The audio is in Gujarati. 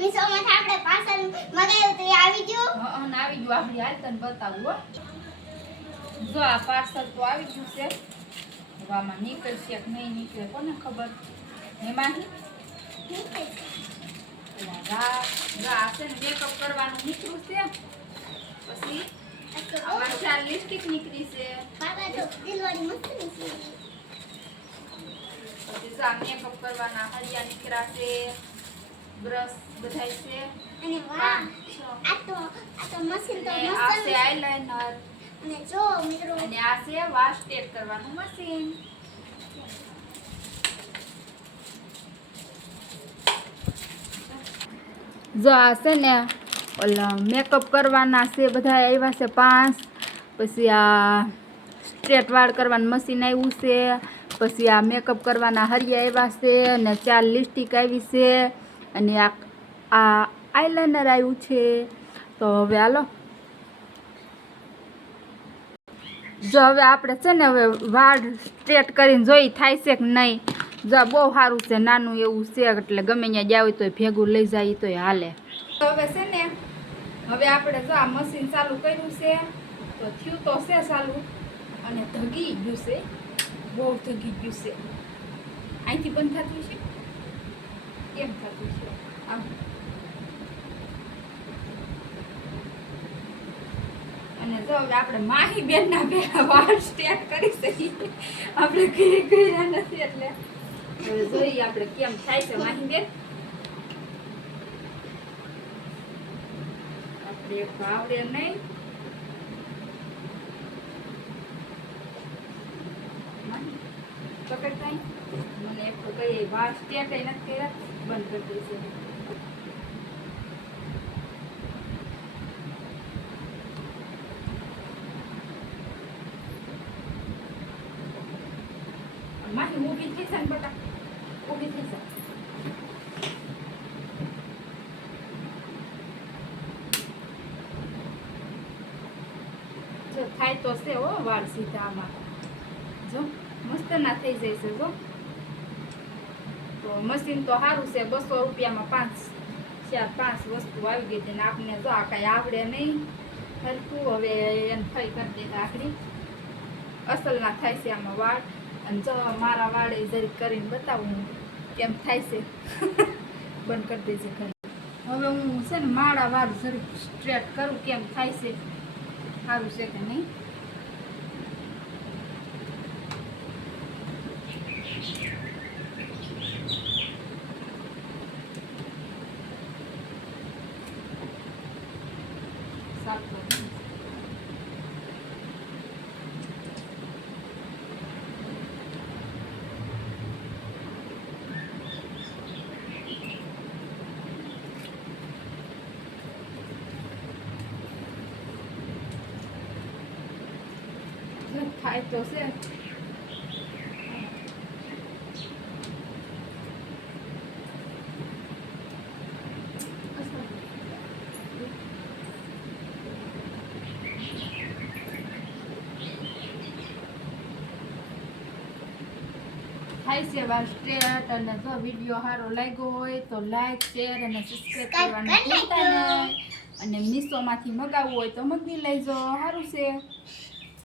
મીશોમાંથી આપણે પાર્સલ મંગાવ્યું તો એ આવી ગયું? હા આવી ગયું. આપણે હાલ તને બતાવું હો. જો આ પાર્સલ તો આવી ગયું છે. હવે આમાં નીકળશે કે નહીં નીકળે કોને ખબર. એમાં મેકઅપ કરવાનું નીકળ્યું છે. પછી આમાં 4 લિપસ્ટિક નીકળી છે. બાબા તો દિલવાળી મસ્ત નીકળી. પછી મેકઅપ કરવાના હરિયા નીકળ્યા છે. બ્રશ બધાય છે. અને વાહ આ તો મશીન તો મસ્ત આ છે આઈલાઇનર. અને જો મિત્રો અને આ છે વાળ સ્ટેપ કરવાનું મશીન. જો આ છે ને ઓલા મેકઅપ કરવાના છે બધા આવ્યા છે 5. પછી આ સ્ટ્રેટ વાળ કરવાનું મશીન આવ્યું છે. પછી આ મેકઅપ કરવાના હરિયા આવ્યા છે અને 4 લિપસ્ટિક આવી છે અને આ આઈલાઇનર આવ્યું છે. તો હવે હાલો જો હવે આપણે છે ને હવે વાળ સ્ટ્રેટ કરીને જોઈ થાય છે કે નહીં. જો બહુ સારું છે, નાનું એવું છે એટલે ગમે ત્યાં જાવ તો ભેગું લઈ જાય તો હાલે. હવે છે ને હવે આપણે જો આ મશીન ચાલુ કર્યું છે તો થયું તો છે ચાલુ અને ધગી ગયું છે. બહુ ધગી ગયું છે. અહીંથી બંધ થતું છે કેમ થતું છે આમ. અને જો હવે આપણે માહી બેનના પેલા વાળ સ્ટેટ કરી શકીએ. આપણે કઈ કર્યા નથી એટલે હવે જોઈએ આપણે કેમ થાય છે માહી બેન. આપણે આવડે નહીં. પકડતા મને એક તો કઈ વાળ સ્ટેટ નથી કર્યા બંધ કરી દે છે. માહી ઊભી થઈ જાય ને બટા ઊભી થઈ જાય. જો થાય તો છે હો વાળ સીધા આમાં. જો મસ્ત ના થઈ જાય છે. જો તો મશીન તો સારું છે. 200 રૂપિયામાં 5 વસ્તુ આવી ગઈ છે ને આપણે જો આ કાંઈ આવડે નહીં હરખું. હવે એને થઈ કરી દેતા આખરી અસલ ના થાય છે આમાં વાળ. અને જો મારા વાળે જરીક કરીને બતાવું કેમ થાય છે. બંધ કરી દેજે ખરી. હવે હું છે ને મારા વાળ જરીક સ્ટ્રેટ કરું કેમ થાય છે સારું છે કે નહીં. થાય તો છે. થાય છે વાર સ્ટ્રેટ. અને જો વિડીયો સારો લાગ્યો હોય તો લાઈક શેર અને સબસ્ક્રાઇબ કરવાનું ભૂલતા નહીં. અને મીશોમાંથી મગાવવું હોય તો મગવી લેજો સારું છે.